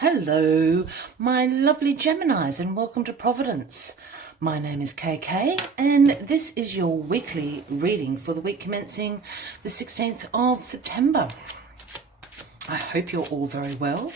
Hello, my lovely Geminis, and welcome to Providence. My name is KK, and this is your weekly reading for the week commencing the 16th of September. I hope you're all very well.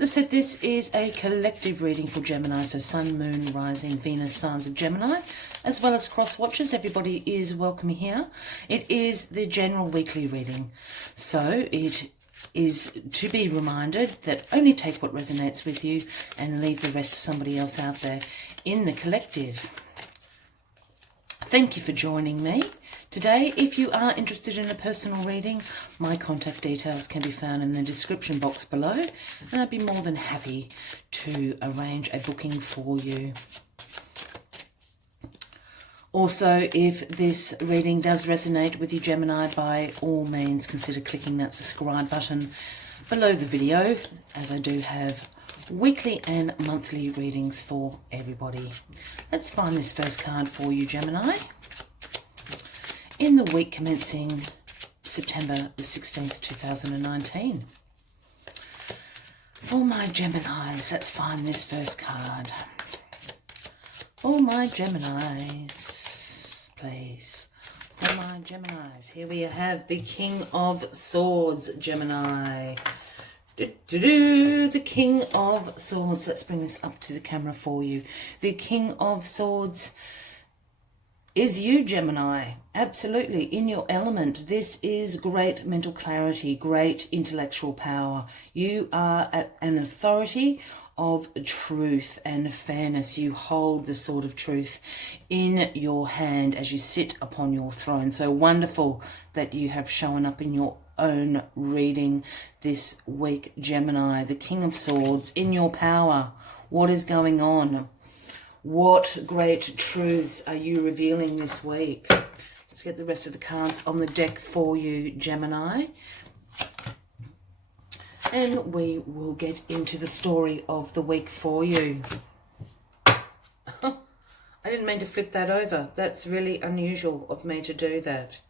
As I said, this is a collective reading for Gemini, so Sun, Moon, Rising, Venus, signs of Gemini, as well as cross watchers. Everybody is welcome here. It is the general weekly reading, so it is to be reminded that only take what resonates with you and leave the rest to somebody else out there in the collective. Thank you for joining me today. If you are interested in a personal reading, my contact details can be found in the description box below, and I'd be more than happy to arrange a booking for you. Also, if this reading does resonate with you, Gemini, by all means consider clicking that subscribe button below the video, as I do have weekly and monthly readings for everybody. Let's find this first card for you, Gemini. In the week commencing September the 16th, 2019. For my Geminis, let's find this first card. For my Geminis, please. For my Geminis. Here we have the King of Swords, Gemini. The King of Swords. Let's bring this up to the camera for you. The King of Swords is you, Gemini. Absolutely, in your element. This is great mental clarity, great intellectual power. You are an authority of truth and fairness. You hold the sword of truth in your hand as you sit upon your throne. So wonderful that you have shown up in your own reading this week, Gemini. The King of Swords, in your power. What is going on? What great truths are you revealing this week? Let's get the rest of the cards on the deck for you, Gemini. And we will get into the story of the week for you. I didn't mean to flip that over. That's really unusual of me to do that.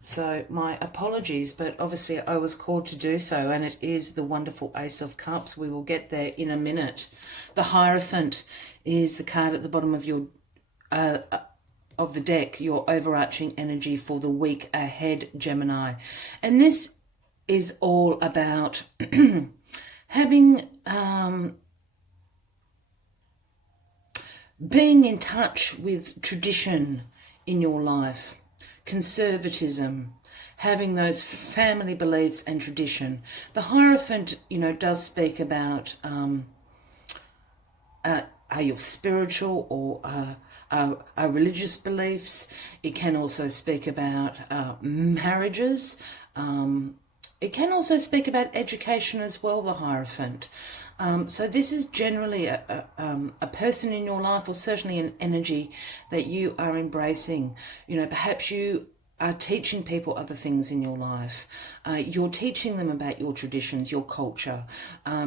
So my apologies, but obviously I was called to do so, and it is the wonderful Ace of Cups. We will get there in a minute. The Hierophant is the card at the bottom of your of the deck, your overarching energy for the week ahead, Gemini. And this is all about having being in touch with tradition in your life, conservatism, having those family beliefs and tradition. The Hierophant, does speak about are your spiritual or are religious beliefs. It can also speak about marriages. It can also speak about education as well, the Hierophant. So this is generally a person in your life, or certainly an energy that you are embracing. Perhaps you are teaching people other things in your life. You're teaching them about your traditions, your culture.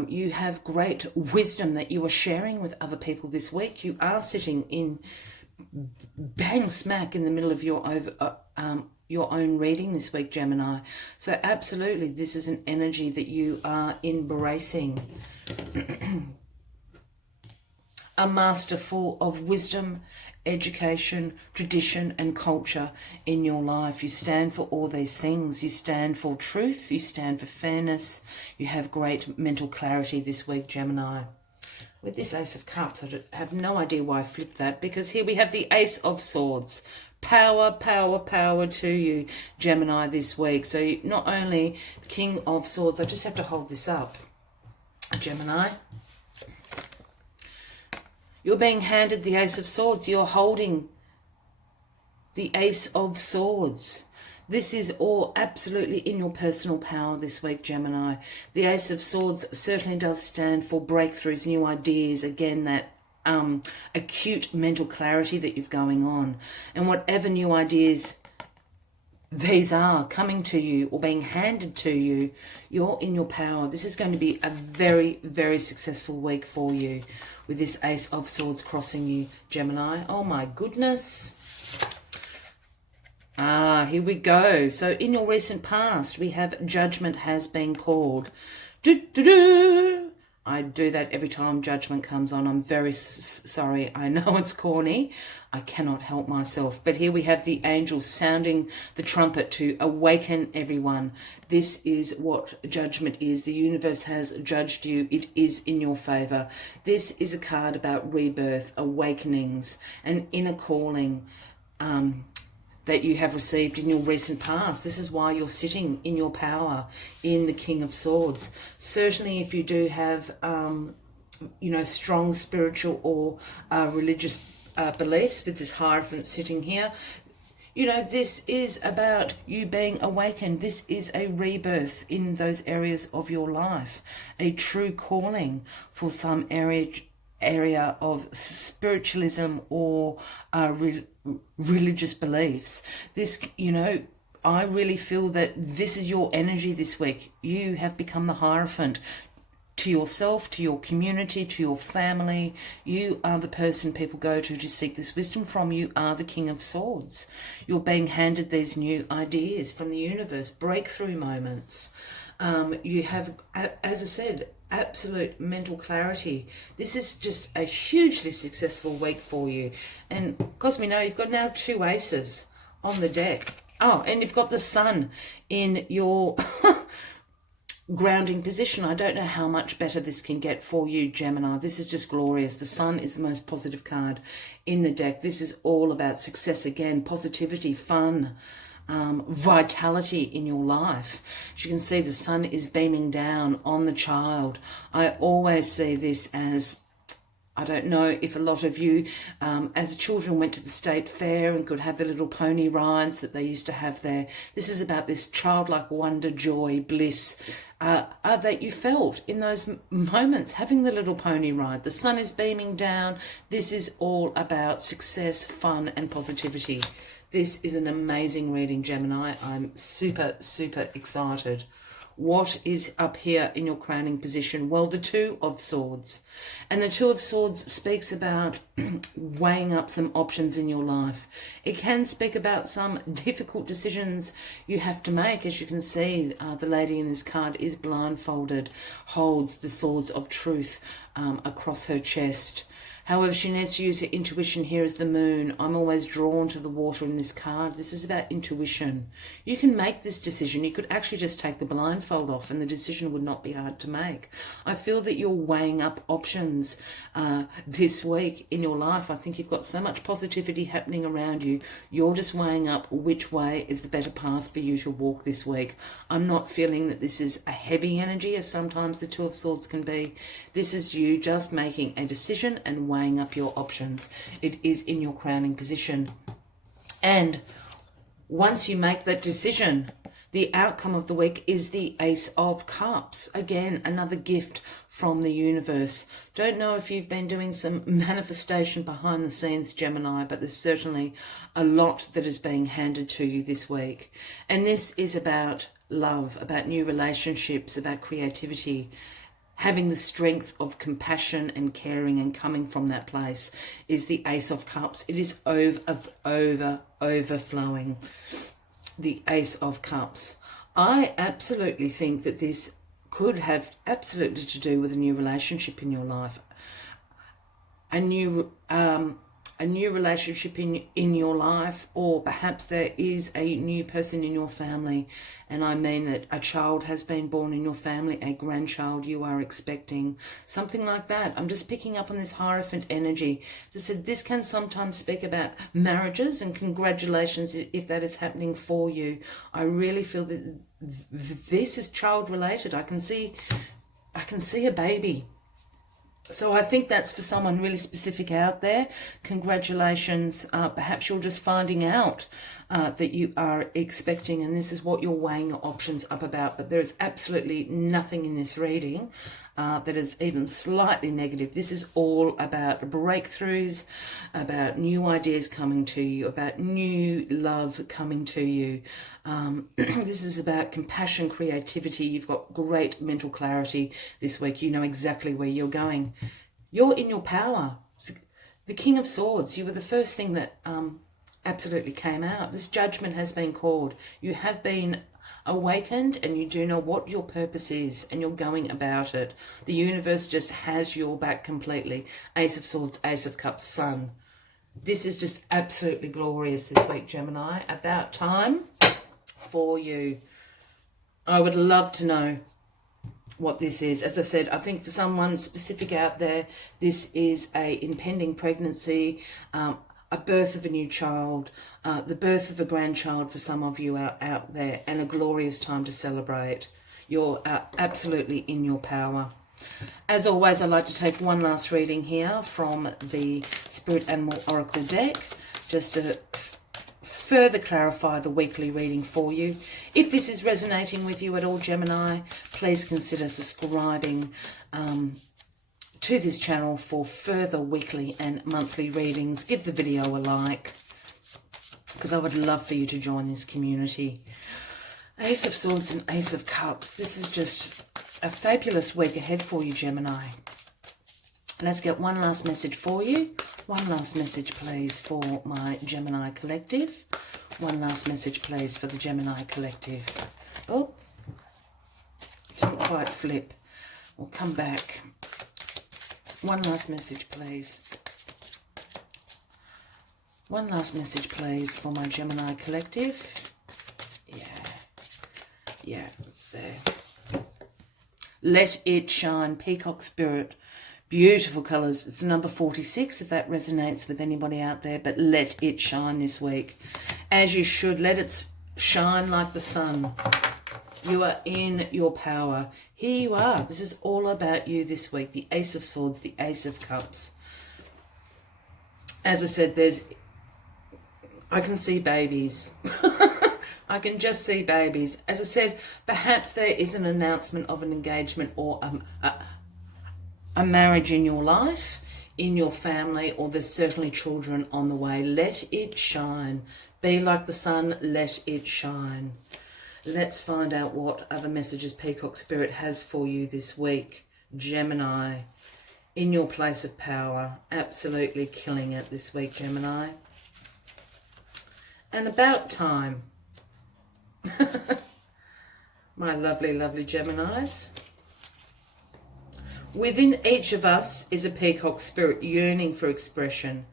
You have great wisdom that you are sharing with other people this week. You are sitting in bang smack in the middle of your own reading this week, Gemini. So absolutely, this is an energy that you are embracing. A master full of wisdom, education, tradition and culture in your life. You stand for all these things. You stand for truth. You stand for fairness. You have great mental clarity this week, Gemini. With this Ace of Cups, I have no idea why I flipped that, because here we have the Ace of Swords. Power, power, power to you, Gemini, this week. So not only the King of Swords, I just have to hold this up, Gemini. You're being handed the Ace of Swords. You're holding the Ace of Swords. This is all absolutely in your personal power this week, Gemini. The Ace of Swords certainly does stand for breakthroughs, new ideas. Again, that acute mental clarity that you've going on. And whatever new ideas these are coming to you or being handed to you, you're in your power. This is going to be a very, very successful week for you with this Ace of Swords crossing you, Gemini. Oh my goodness. Here we go. So in your recent past, we have judgment has been called. I do that every time judgment comes on. I'm very sorry. I know it's corny. I cannot help myself. But here we have the angels sounding the trumpet to awaken everyone. This is what judgment is. The universe has judged you. It is in your favor. This is a card about rebirth, awakenings, an inner calling that you have received in your recent past. This is why you're sitting in your power in the King of Swords. Certainly if you do have, strong spiritual or religious beliefs with this Hierophant sitting here, this is about you being awakened. This is a rebirth in those areas of your life, a true calling for some area of spiritualism or religious beliefs. This, I really feel that this is your energy this week. You have become the Hierophant to yourself, to your community, to your family. You are the person people go to seek this wisdom from. You are the King of Swords. You're being handed these new ideas from the universe, breakthrough moments. You have, as I said, absolute mental clarity. This is just a hugely successful week for you. And Cosme, you've got now 2 aces on the deck. Oh, and you've got the Sun in your grounding position. I don't know how much better this can get for you, Gemini. This is just glorious. The Sun is the most positive card in the deck. This is all about success again, positivity, fun, vitality in your life. As you can see, the Sun is beaming down on the child. I always see this as, I don't know if a lot of you as children went to the state fair and could have the little pony rides that they used to have there. This is about this childlike wonder, joy, bliss that you felt in those moments having the little pony ride. The Sun is beaming down. This is all about success, fun and positivity. This is an amazing reading, Gemini. I'm super, super excited. What is up here in your crowning position? Well, the 2 of Swords. And the 2 of Swords speaks about weighing up some options in your life. It can speak about some difficult decisions you have to make. As you can see, the lady in this card is blindfolded, holds the swords of truth across her chest. However, she needs to use her intuition here as the Moon. I'm always drawn to the water in this card. This is about intuition. You can make this decision. You could actually just take the blindfold off and the decision would not be hard to make. I feel that you're weighing up options this week in your life. I think you've got so much positivity happening around you. You're just weighing up which way is the better path for you to walk this week. I'm not feeling that this is a heavy energy as sometimes the 2 of Swords can be. This is you just making a decision and weighing up your options. It is in your crowning position. And once you make that decision, the outcome of the week is the Ace of Cups. Again, another gift from the universe. Don't know if you've been doing some manifestation behind the scenes, Gemini, but there's certainly a lot that is being handed to you this week. And this is about love, about new relationships, about creativity. Having the strength of compassion and caring and coming from that place is the Ace of Cups. It is overflowing. The Ace of Cups. I absolutely think that this could have absolutely to do with a new relationship in your life. A new relationship in your life, or perhaps there is a new person in your family, and I mean that a child has been born in your family, a grandchild you are expecting, something like that. I'm just picking up on this Hierophant energy. As I said, this can sometimes speak about marriages, and congratulations if that is happening for you. I really feel that this is child related. I can see a baby. So I think that's for someone really specific out there. Congratulations. Perhaps you're just finding out that you are expecting, and this is what you're weighing your options up about. But there is absolutely nothing in this reading that is even slightly negative. This is all about breakthroughs, about new ideas coming to you, about new love coming to you. This is about compassion, creativity. You've got great mental clarity this week. You know exactly where you're going. You're in your power. The King of Swords. You were the first thing that absolutely came out. This judgment has been called. You have been awakened and you do know what your purpose is and you're going about it. The universe just has your back completely. Ace of Swords, Ace of Cups, Sun. This is just absolutely glorious this week, Gemini. About time for you. I would love to know what this is. As I said, I think for someone specific out there, this is a impending pregnancy, a birth of a new child, the birth of a grandchild for some of you out there, and a glorious time to celebrate. You're absolutely in your power. As always, I'd like to take one last reading here from the Spirit Animal Oracle deck, just to further clarify the weekly reading for you. If this is resonating with you at all, Gemini, please consider subscribing to this channel for further weekly and monthly readings. Give the video a like, because I would love for you to join this community. Ace of Swords and Ace of Cups. This is just a fabulous week ahead for you, Gemini. Let's get one last message for you. One last message, please, for my Gemini collective. One last message, please, for the Gemini collective. Oh, didn't quite flip. We'll come back. One last message, please. One last message, please, for my Gemini collective. Yeah, it's there. Let it shine. Peacock Spirit. Beautiful colours. It's the number 46, if that resonates with anybody out there. But let it shine this week. As you should. Let it shine like the sun. You are in your power. Here you are. This is all about you this week. The Ace of Swords, the Ace of Cups. As I said, I can see babies. I can just see babies. As I said, perhaps there is an announcement of an engagement or a marriage in your life, in your family, or there's certainly children on the way. Let it shine. Be like the sun. Let it shine. Let's find out what other messages Peacock Spirit has for you this week. Gemini, in your place of power. Absolutely killing it this week, Gemini. And about time. My lovely, lovely Geminis. Within each of us is a Peacock Spirit yearning for expression,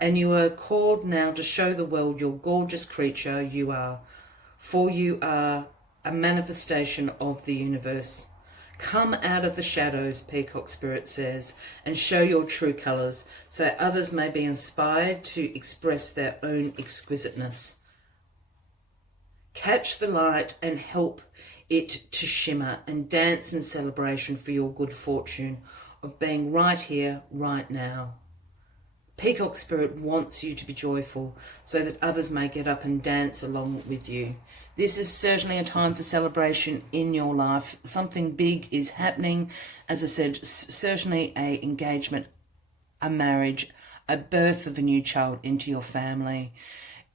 and you are called now to show the world your gorgeous creature you are, for you are a manifestation of the universe. Come out of the shadows, Peacock Spirit says, and show your true colours, so others may be inspired to express their own exquisiteness. Catch the light and help it to shimmer, and dance in celebration for your good fortune of being right here, right now. Peacock Spirit wants you to be joyful so that others may get up and dance along with you. This is certainly a time for celebration in your life. Something big is happening. As I said, certainly an engagement, a marriage, a birth of a new child into your family.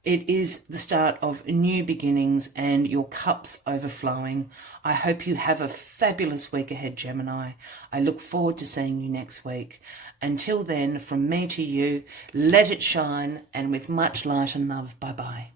It is the start of new beginnings and your cups overflowing. I hope you have a fabulous week ahead, Gemini. I look forward to seeing you next week. Until then, from me to you, let it shine, and with much light and love, bye-bye.